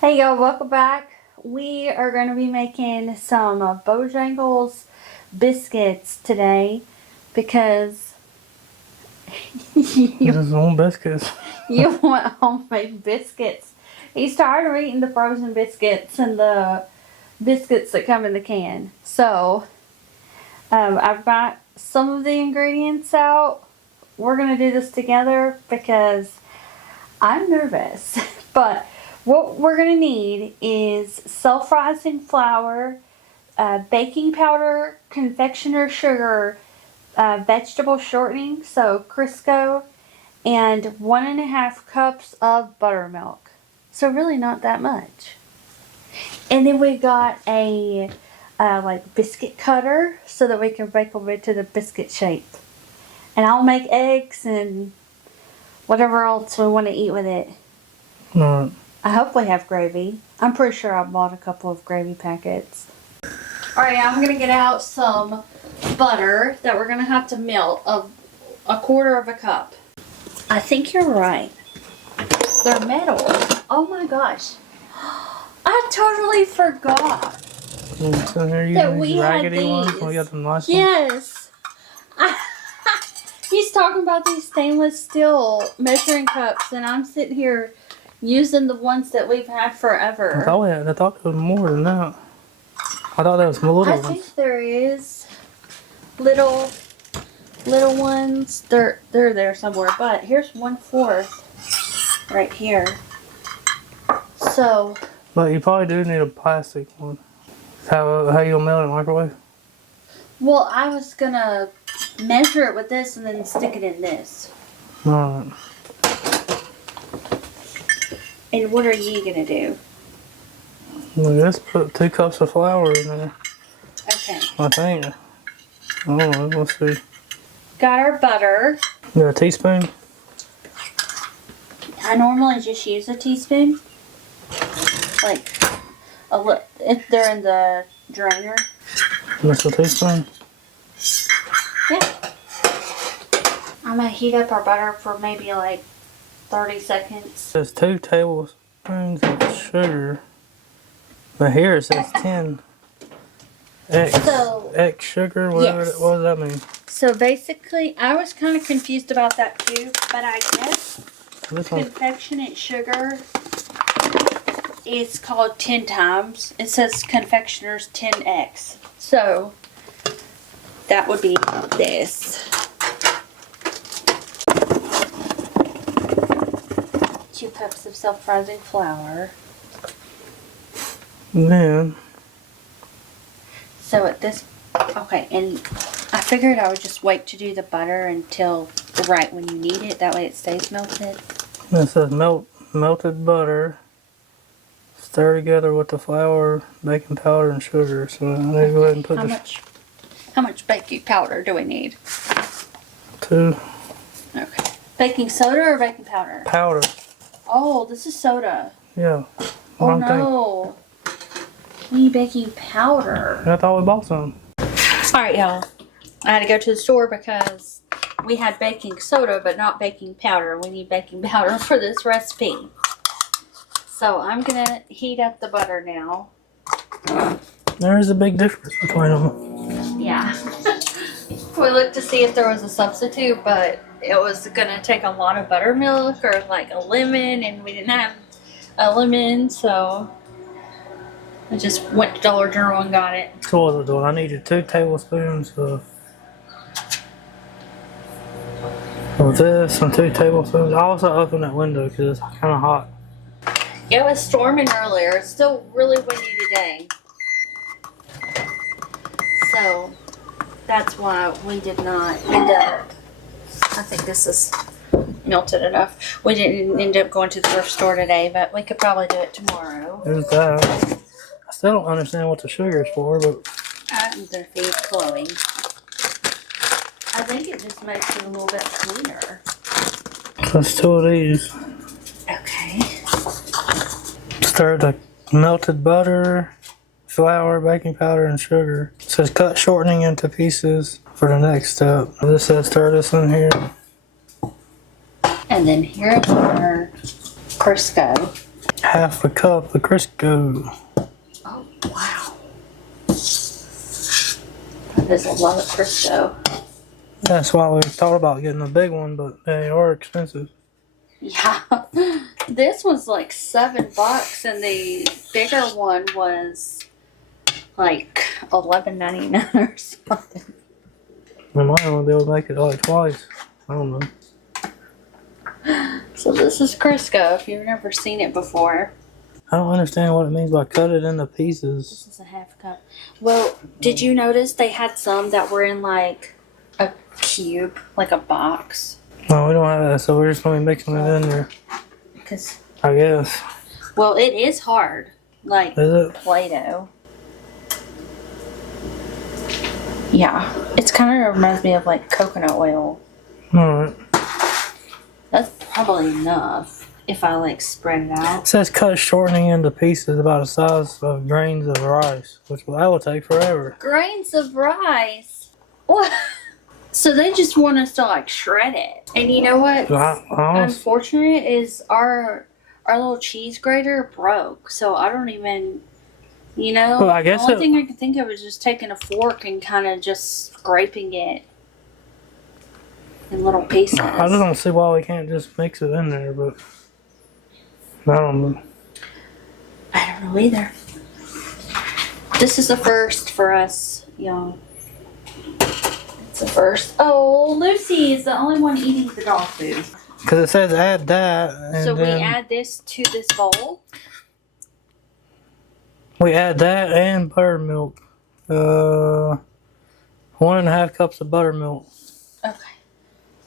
Hey y'all, welcome back. We are going to be making some Bojangles Biscuits today because you, Just want biscuits. you want homemade biscuits. He's tired of eating the frozen biscuits and the biscuits that come in the can. So, I've got some of the ingredients out. We're going to do this together because I'm nervous, but what we're going to need is self-rising flour, baking powder, confectioner's sugar, vegetable shortening, so Crisco, and 1.5 cups of buttermilk. So really not that much. And then we got a like biscuit cutter so that we can bake them into the biscuit shape. And I'll make eggs and whatever else we want to eat with it. Alright. I hope we have gravy. I'm pretty sure I bought a couple of gravy packets. Alright, I'm going to get out some butter that we're going to have to melt of 1/4 cup. I think you're right. They're metal. Oh my gosh. I totally forgot So here that we had raggedy these. ones. We got them nice ones. Yes. He's talking about these stainless steel measuring cups, and I'm sitting here using the ones that we've had forever. I thought there was more than that. I thought there was more little I ones. think there is little ones. They're there somewhere. But here's 1/4 right here. So. But you probably do need a plastic one. How you'll melt it in the microwave? Well, I was gonna measure it with this and then stick it in this. Alright. And what are you gonna do? Let's put 2 cups of flour in there. Okay. I think. Oh, let's see. Got our butter. You got a teaspoon? I normally just use a teaspoon. Like if they're in the drainer. That's a teaspoon? Yeah. I'm gonna heat up our butter for maybe like 30 seconds. It says 2 tablespoons of sugar. But here it says 10 X sugar, whatever. Yes. What does that mean? So basically, I was kind of confused about that too, but I guess confectionate sugar is called 10 times. It says confectioner's 10X. So that would be this. 2 cups of self-rising flour. Then. So at this, okay, and I figured I would just wait to do the butter until right when you need it. That way it stays melted. It says melted butter. Stir together with the flour, baking powder, and sugar. So I'm going to go ahead and put How much baking powder do we need? 2. Okay. Baking soda or baking powder? Powder. Oh, this is soda. Yeah. Oh no. We need baking powder. I thought we bought some. Alright, y'all. I had to go to the store because we had baking soda but not baking powder. We need baking powder for this recipe. So I'm going to heat up the butter now. There is a big difference between them. Yeah. We looked to see if there was a substitute, but it was going to take a lot of buttermilk or like a lemon, and we didn't have a lemon, so I just went to Dollar General and got it. So what was I doing? I needed 2 tablespoons of this and 2 tablespoons. I also opened that window because it's kind of hot. It was storming earlier. It's still really windy today. So that's why we did not end up, I think this is melted enough. We didn't end up going to the thrift store today, but we could probably do it tomorrow. There's that. I still don't understand what the sugar is for, but I'm going to feed Chloe. I think it just makes it a little bit sweeter. that's 2 of these. Okay. Stir the melted butter, flour, baking powder, and sugar. It says cut shortening into pieces for the next step. This says stir this in here. And then here's our Crisco. half a cup of Crisco. Oh, wow. That is a lot of Crisco. That's why we thought about getting a big one, but they are expensive. Yeah. This was like $7 and the bigger one was like $11.99 or something. We might only be able to make it like twice. I don't know. So this is Crisco if you've never seen it before. I don't understand what it means by cut it into pieces. This is a half cup. Well, did you notice they had some that were in like a cube, like a box? No, we don't have that, so we're just going to be mixing it in there. Because, I guess. well, it is hard. Like Is it? Play-Doh. Yeah. It's kind of reminds me of like coconut oil. Alright. That's probably enough if I like spread it out. It says cut shortening into pieces about the size of grains of rice, which that will take forever. Grains of rice? What? So they just want us to like shred it. And you know what? Unfortunate is our little cheese grater broke. So I don't even, you know. Well, I guess the only thing I can think of is just taking a fork and kind of just scraping it in little pieces. I just don't see why we can't just mix it in there, but I don't know. I don't know either. This is a first for us, y'all. It's a first. Oh, Lucy is the only one eating the dog food. Because it says add that. And so we then add this to this bowl. we add that and buttermilk. 1.5 cups of buttermilk. Okay.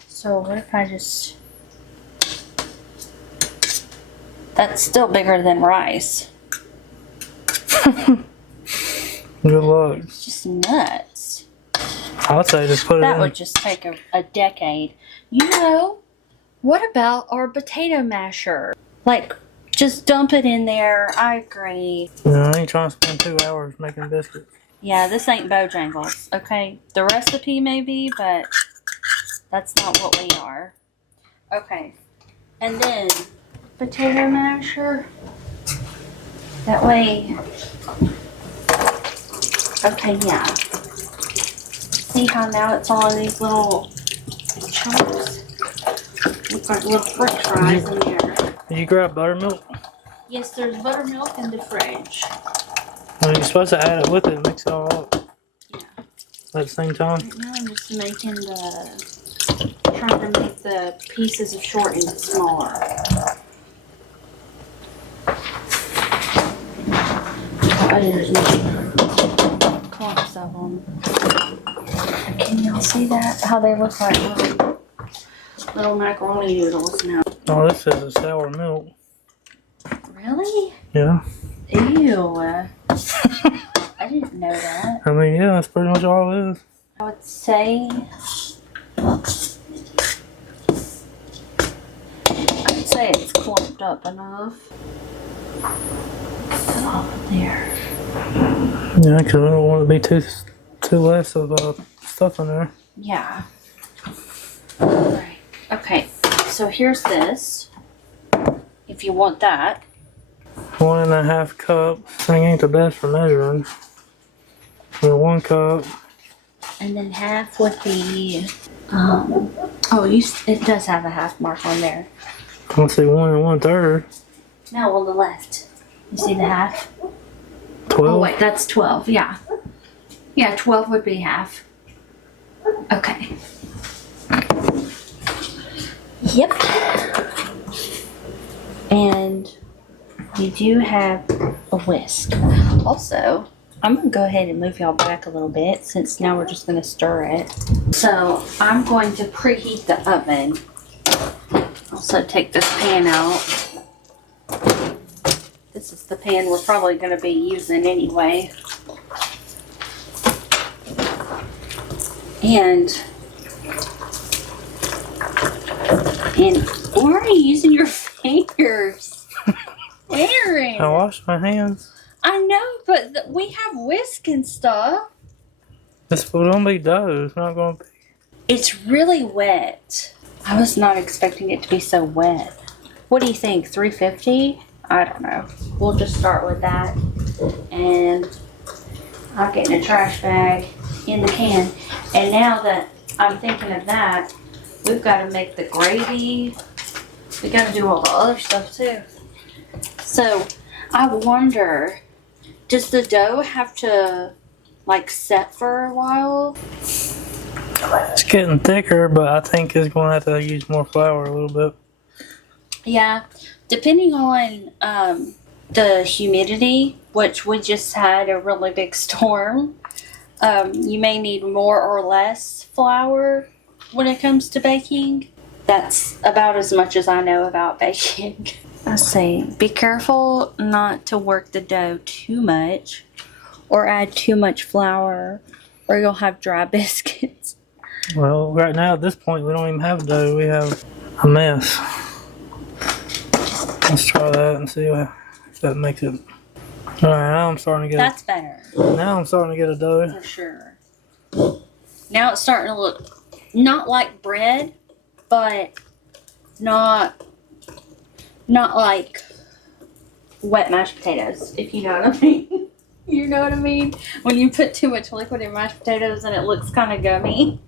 So what if I just... That's still bigger than rice. Good luck. It's just nuts. I'd say just put it in. That would just take a decade. You know, what about our potato masher? Like, just dump it in there. I agree. I ain't trying to spend 2 hours making biscuits. Yeah, this ain't Bojangles, okay? The recipe may be, but that's not what we are. Okay. And then, potato masher. That way... Okay, yeah. See how now it's all in these little chunks? Look like little french fries in there. Did you grab buttermilk? Yes, there's buttermilk in the fridge. Well, you're supposed to add it with it and mix it all up. Yeah. At the same time? Right now I'm just making trying to make the pieces of shortening smaller. I didn't make clumps of them. Can y'all see that? How they look like little macaroni noodles now. Oh, this is a sour milk. Really? Yeah. Ew. I didn't know that. I mean, yeah, that's pretty much all it is. I would say it's clumped up enough. Put it all in there. Yeah, because I don't want it to be too less of stuff in there. Yeah. Alright. Okay. So here's this. If you want that. 1.5 cup. Thing ain't the best for measuring. So 1 cup. And then half with the it does have a half mark on there. Let's see, 1 1/3. No, on the left. You see the half? 12. Oh wait, that's 12, yeah. Yeah, 12 would be half. Okay. Yep. And you do have a whisk. Also, I'm going to go ahead and move y'all back a little bit since now we're just going to stir it. So I'm going to preheat the oven. Also take this pan out. This is the pan we're probably going to be using anyway. And why are you using your fingers? Aaron! I washed my hands. I know, but we have whisk and stuff. This will only be dough. It's not going to be. It's really wet. I was not expecting it to be so wet. What do you think? 350? I don't know. We'll just start with that. And I'll get in a trash bag in the can. And now that I'm thinking of that, we've got to make the gravy. We got to do all the other stuff too. So I wonder, does the dough have to like set for a while? It's getting thicker, but I think it's going to have to use more flour a little bit. Yeah, depending on the humidity, which we just had a really big storm, you may need more or less flour when it comes to baking. That's about as much as I know about baking. Let's see. Be careful not to work the dough too much or add too much flour, or you'll have dry biscuits. Well, right now at this point, we don't even have dough. We have a mess. Let's try that and see if that makes it. All right, now I'm starting to get. That's better. Now I'm starting to get a dough. For sure. Now it's starting to look not like bread, but not like wet mashed potatoes, if you know what I mean. You know what I mean? When you put too much liquid in mashed potatoes and it looks kind of gummy.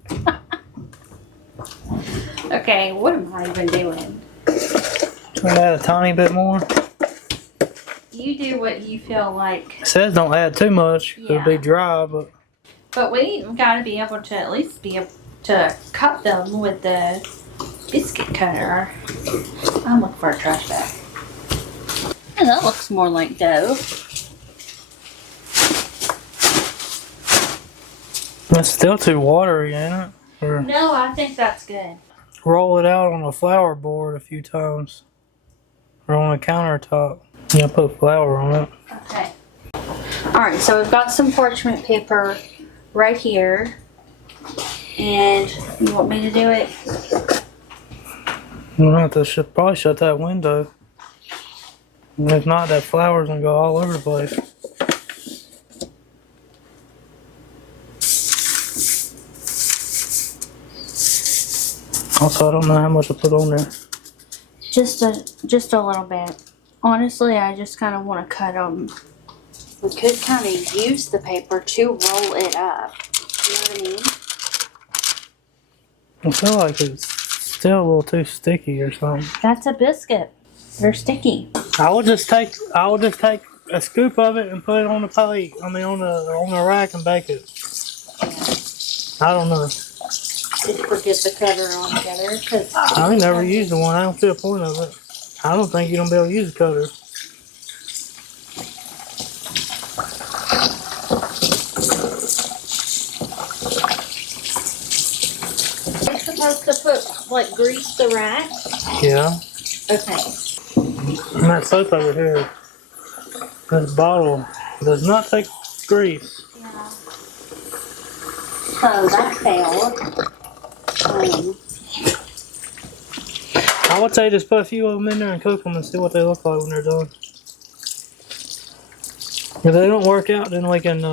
Okay, what am I even doing? Add a tiny bit more. You do what you feel like. It says don't add too much. Yeah. It'll be dry, but. But we got to be able to at least be able to cut them with the biscuit cutter. I'm looking for a trash bag. And that looks more like dough. It's still too watery, ain't it? Or No, I think that's good. roll it out on a flour board a few times. Or on a countertop. Yeah, put flour on it. Okay. Alright, so we've got some parchment paper right here. And you want me to do it? We'll have to probably shut that window. And if not, that flour's gonna go all over the place. Also, I don't know how much to put on there. Just a little bit. Honestly, I just kind of want to cut them. We could kind of use the paper to roll it up. You know what I mean? I feel like it's still a little too sticky or something. That's a biscuit. They're sticky. I will just take a scoop of it and put it on the plate. I mean, on the rack and bake it. I don't know. Did you forget the cutter altogether? Cause I never used the one. I don't see the point of it. I don't think you're gonna be able to use a cutter. Are you supposed to put, like, grease the rack? Yeah. Okay. And that soap over here, this bottle does not take grease. Yeah. So that failed. I would say just put a few of them in there and cook them and see what they look like when they're done. If they don't work out, then we can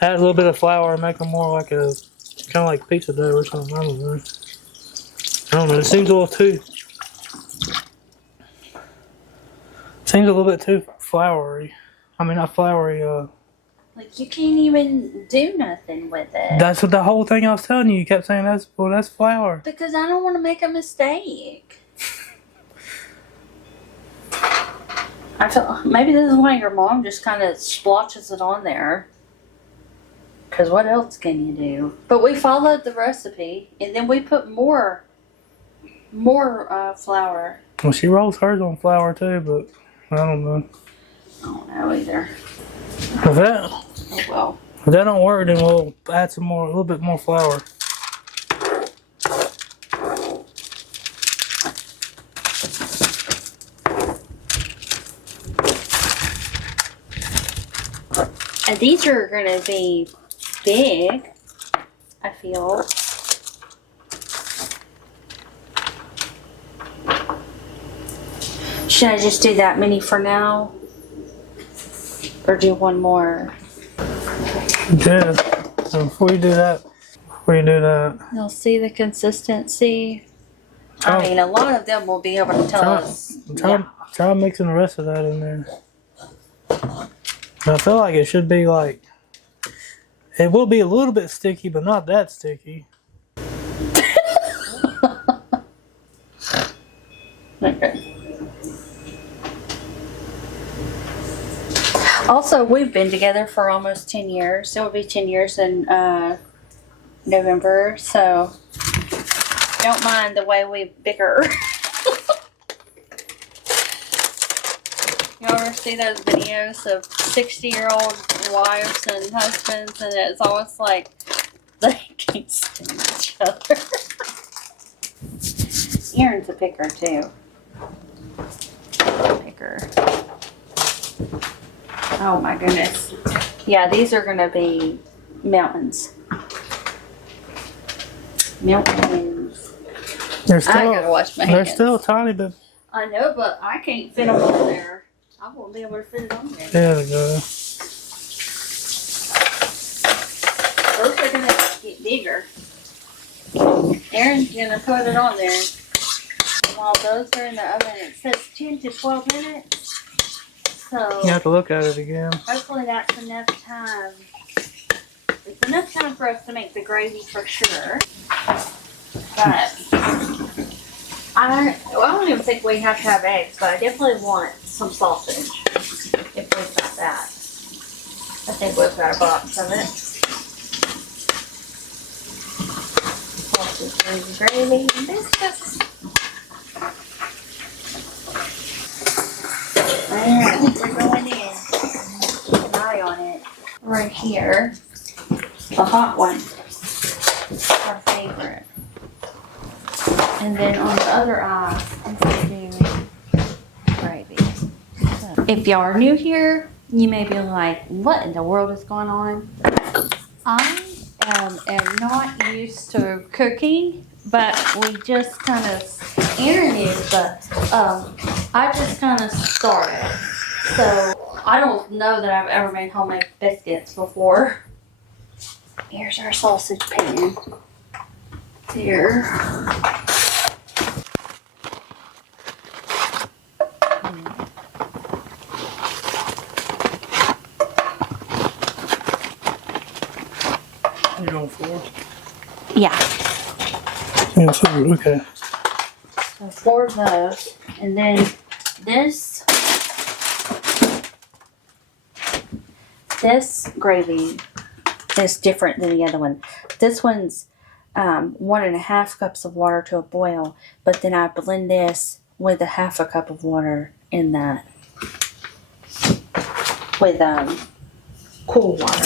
add a little bit of flour and make them more like kind of like pizza dough or something. I don't know. It seems a little too. Seems a little bit too floury. I mean, not floury. Like, you can't even do nothing with it. That's what the whole thing I was telling you. You kept saying that's flour. Because I don't want to make a mistake. I feel maybe this is why your mom just kind of splotches it on there. Because what else can you do? But we followed the recipe, and then we put more flour. Well, she rolls hers on flour too, but I don't know. I don't know either. If that, Oh well. if that don't work, then we'll add a little bit more flour. And these are going to be big, I feel. Should I just do that many for now? Or do one more? Yeah. So before you do that, You'll see the consistency. I mean, a lot of them will be able to tell us. Try mixing the rest of that in there. I feel like it should be like, it will be a little bit sticky, but not that sticky. Okay. Also, we've been together for almost 10 years. It will be 10 years in November, so don't mind the way we bicker. You ever see those videos of 60-year-old wives and husbands, and it's almost like they can't stand each other. Aaron's a picker too. Picker. Oh my goodness. Yeah, these are gonna be mountains. Mountains. They're still, I gotta wash my hands. They're still tiny, but I know, but I can't fit them on there. I won't be able to fit it on there. there we go. Those are gonna get bigger. Aaron's gonna put it on there. While those are in the oven, it says 10 to 12 minutes. So You have to look at it again. hopefully that's enough time. It's enough time for us to make the gravy for sure. But I don't even think we have to have eggs, but I definitely want some sausage if we've got that. I think we've got a box of it. Sausage and gravy and biscuits. And we're going in. Keep an eye on it. Right here, the hot one, our favorite. And then on the other eye, I'm going to do gravy. So, if y'all are new here, you may be like, what in the world is going on? I am not used to cooking, but we just kind of, Aaron is, but I just kind of started. So I don't know that I've ever made homemade biscuits before. Here's our sausage pan. Here. You going for? Yeah. Yeah, so, okay. So 4 of those. And then this gravy is different than the other one. This one's 1.5 cups of water to a boil, but then I blend this with 1/2 cup of water in that with cool water.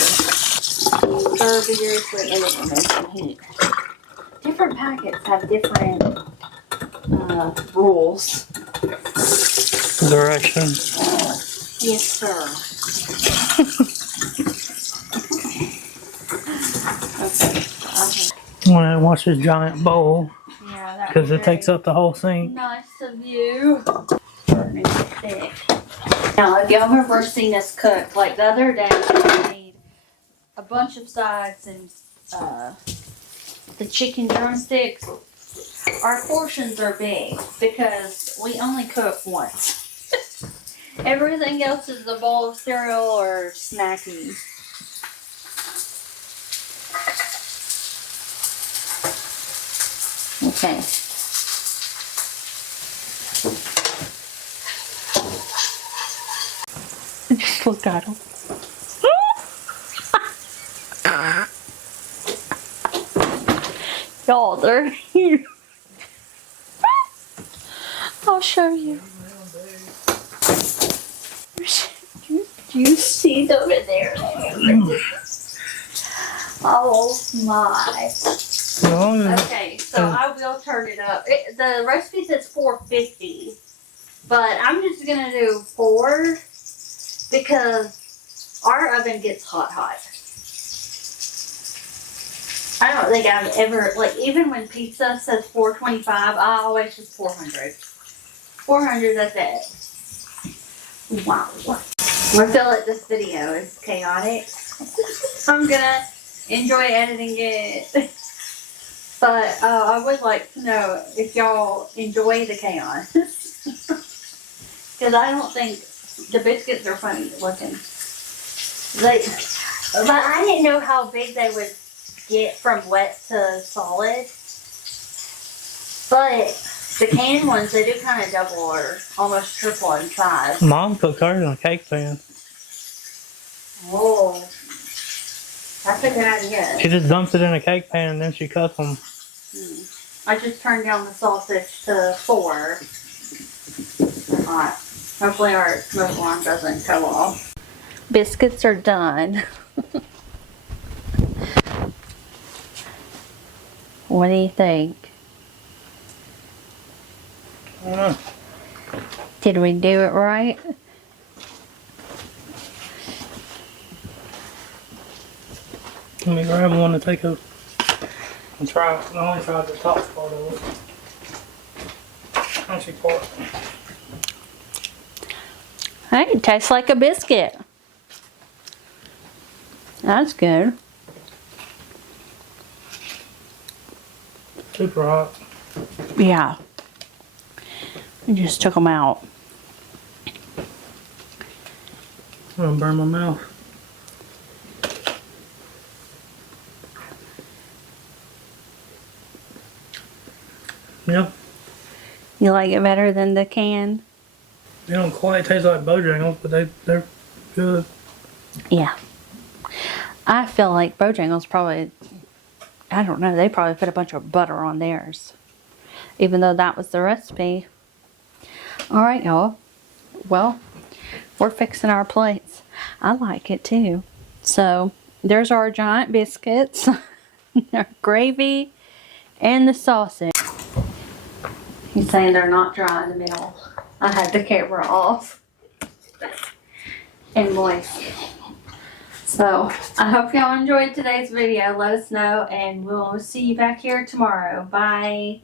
Vigorously in the room heat. Different packets have different rules. Directions. Yes, sir. I want to watch this giant bowl Yeah, because it takes up the whole sink. nice of you. Burning thick. Now, if y'all have ever seen us cook, like the other day, we made a bunch of sides and the chicken drumsticks. Our portions are big because we only cook once. Everything else is a bowl of cereal or snacky. Okay. Just look at him. Y'all, they're here. I'll show you. Do you see them in there? Oh my. Okay, so I will turn it up. The recipe says 450, but I'm just gonna do 4 because our oven gets hot. I don't think I've ever, like, even when pizza says 425, I always just 400. 400, that's it. Wow. I feel like this video is chaotic. I'm gonna enjoy editing it. But I would like to know if y'all enjoy the chaos. Because I don't think the biscuits are funny looking. Like, but I didn't know how big they would get from wet to solid. But the canned ones, they do kind of double or almost triple in size. Mom cooked hers in a cake pan. Oh, that's a good idea. She just dumps it in a cake pan and then she cuts them. I just turned down the sausage to 4. Hot. Hopefully our smoke alarm doesn't go off. Biscuits are done. What do you think? I don't know. Did we do it right? Let me grab one to take a and try. I only tried the top part of it. Crunchy part. Hey, it tastes like a biscuit. That's good. Super hot. Yeah. I just took them out. I'm gonna burn my mouth. Yep. You like it better than the can? They don't quite taste like Bojangles, but they're good. Yeah. I feel like Bojangles probably, I don't know, they probably put a bunch of butter on theirs. Even though that was the recipe. Alright, y'all. Well, we're fixing our plates. I like it too. So, there's our giant biscuits. Our gravy. And the sausage. He's saying they're not dry in the middle. I had the camera off. And moist. So, I hope y'all enjoyed today's video. Let us know, and we'll see you back here tomorrow. Bye.